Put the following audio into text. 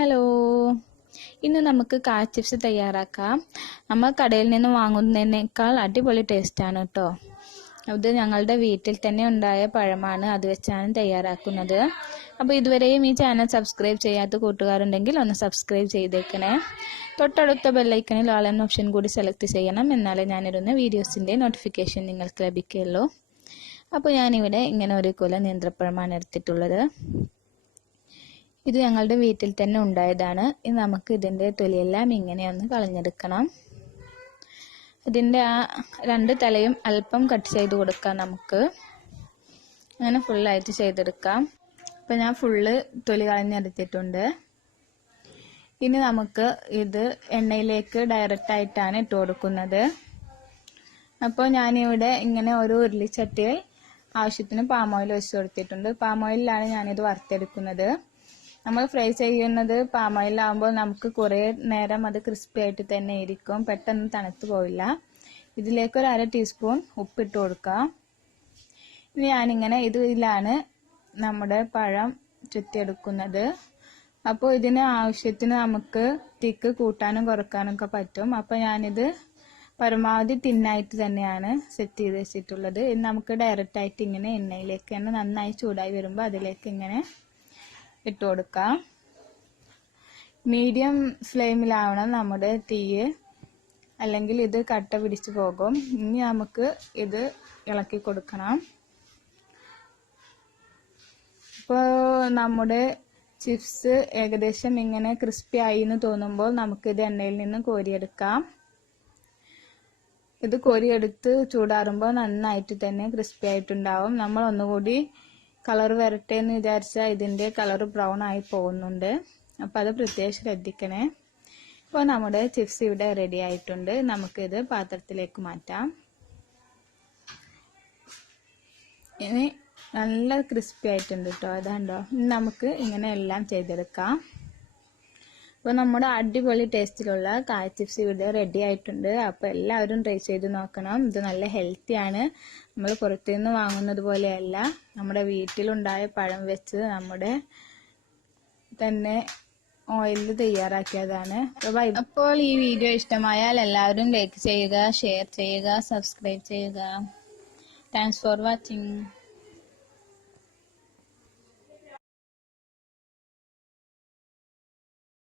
Hello, ഇന്ന് നമുക്ക് കായ ചിപ്സ് തയ്യാറാക്കാം. നമ്മൾ കടയിൽ നിന്ന് വാങ്ങുന്നതിനേക്കാൾ അടിപൊളി ടേസ്റ്റാണ് കേട്ടോ. ഇത് ഞങ്ങളുടെ വീട്ടിൽ തന്നെ ഉണ്ടായ പഴമാണ്, അത് വെച്ചാണ് തയ്യാറാക്കുന്നത്. അപ്പോൾ ഇതുവരെയും ഈ ചാനൽ സബ്സ്ക്രൈബ് ചെയ്യാത്ത കൂട്ടുകാരുണ്ടെങ്കിൽ ഒന്ന് സബ്സ്ക്രൈബ് ചെയ്തേക്കണേ. തൊട്ടടുത്ത ബെല്ലൈക്കണിൽ ഓൾ എന്ന ഓപ്ഷൻ കൂടി സെലക്ട് ചെയ്യണം, എന്നാലേ ഞാനിടുന്ന വീഡിയോസിൻ്റെ നോട്ടിഫിക്കേഷൻ നിങ്ങൾക്ക് ലഭിക്കുള്ളൂ. അപ്പോൾ ഞാനിവിടെ ഇങ്ങനെ ഒരു കുല നേന്ത്രപ്പഴമാണ് എടുത്തിട്ടുള്ളത്. ഇത് ഞങ്ങളുടെ വീട്ടിൽ തന്നെ ഉണ്ടായതാണ്. ഇനി നമുക്ക് ഇതിൻ്റെ തൊലിയെല്ലാം ഇങ്ങനെ ഒന്ന് കളഞ്ഞെടുക്കണം. ഇതിൻ്റെ ആ രണ്ട് തലയും അല്പം കട്ട് ചെയ്ത് കൊടുക്കാം. നമുക്ക് അങ്ങനെ ഫുള്ളായിട്ട് ചെയ്തെടുക്കാം. അപ്പോൾ ഞാൻ ഫുള്ള് തൊലി കളഞ്ഞെടുത്തിട്ടുണ്ട്. ഇനി നമുക്ക് ഇത് എണ്ണയിലേക്ക് ഡയറക്റ്റായിട്ടാണ് ഇട്ട് കൊടുക്കുന്നത്. അപ്പോൾ ഞാനിവിടെ ഇങ്ങനെ ഒരു ഉരുളിച്ചട്ടിയിൽ ആവശ്യത്തിന് പാം ഓയിൽ ഒഴിച്ച് കൊടുത്തിട്ടുണ്ട്. പാം ഓയിലാണ് ഞാനിത് വറുത്തെടുക്കുന്നത്. നമ്മൾ ഫ്രൈ ചെയ്യുന്നത് പാം ഓയിലാകുമ്പോൾ നമുക്ക് കുറേ നേരം അത് ക്രിസ്പി ആയിട്ട് തന്നെ ഇരിക്കും, പെട്ടെന്ന് തണുത്ത് പോവില്ല. ഇതിലേക്ക് ഒരു 1/2 ടീസ്പൂൺ ഉപ്പിട്ട് കൊടുക്കാം. ഇനി ഞാനിങ്ങനെ ഇതിലാണ് നമ്മുടെ പഴം ചുറ്റിയെടുക്കുന്നത്. അപ്പോൾ ഇതിന് ആവശ്യത്തിന് നമുക്ക് തിക്ക് കൂട്ടാനും കുറക്കാനും ഒക്കെ പറ്റും. അപ്പോൾ ഞാനിത് പരമാവധി തിന്നായിട്ട് തന്നെയാണ് സെറ്റ് ചെയ്ത് വെച്ചിട്ടുള്ളത്. ഇത് നമുക്ക് ഡയറക്റ്റായിട്ട് ഇങ്ങനെ എണ്ണയിലേക്ക് തന്നെ നന്നായി ചൂടായി വരുമ്പോൾ അതിലേക്ക് ഇങ്ങനെ ഇട്ട് കൊടുക്കാം. മീഡിയം ഫ്ലെയിമിലാവണം നമ്മുടെ തീ, അല്ലെങ്കിൽ ഇത് കട്ട പിടിച്ചു പോകും. ഇനി നമുക്ക് ഇത് ഇളക്കി കൊടുക്കണം. ഇപ്പോൾ നമ്മുടെ ചിപ്സ് ഏകദേശം ഇങ്ങനെ ക്രിസ്പി ആയി എന്ന് തോന്നുമ്പോൾ നമുക്കിത് എണ്ണയിൽ നിന്ന് കോരിയെടുക്കാം. ഇത് കോരിയെടുത്ത് ചൂടാറുമ്പോൾ നന്നായിട്ട് തന്നെ ക്രിസ്പി ആയിട്ടുണ്ടാവും. നമ്മൾ ഒന്നുകൂടി കളർ വരട്ടെ എന്ന് വിചാരിച്ചാൽ ഇതിൻ്റെ കളർ ബ്രൗൺ ആയി പോകുന്നുണ്ട്. അപ്പോൾ അത് പ്രത്യേകം ശ്രദ്ധിക്കണേ. ഇപ്പോൾ നമ്മുടെ ചിപ്സ് ഇവിടെ റെഡി ആയിട്ടുണ്ട്. നമുക്കിത് പാത്രത്തിലേക്ക് മാറ്റാം. ഇനി നല്ല ക്രിസ്പി ആയിട്ടുണ്ട് കേട്ടോ, അതാണ്ടോ. നമുക്ക് ഇങ്ങനെ എല്ലാം ചെയ്തെടുക്കാം. അപ്പോൾ നമ്മുടെ അടിപൊളി ടേസ്റ്റിലുള്ള കായ ചിപ്സ് ഇവിടെ റെഡി ആയിട്ടുണ്ട്. അപ്പോൾ എല്ലാവരും ട്രൈ ചെയ്ത് നോക്കണം. ഇത് നല്ല ഹെൽത്തിയാണ്. നമ്മൾ പുറത്തുനിന്ന് വാങ്ങുന്നത് പോലെയല്ല, നമ്മുടെ വീട്ടിലുണ്ടായ പഴം വെച്ച് നമ്മുടെ തന്നെ ഓയിലിൽ തയ്യാറാക്കിയതാണ്. അപ്പോൾ ഈ വീഡിയോ ഇഷ്ടമായാൽ എല്ലാവരും ലൈക്ക് ചെയ്യുക, ഷെയർ ചെയ്യുക, സബ്സ്ക്രൈബ് ചെയ്യുക. Thanks for watching.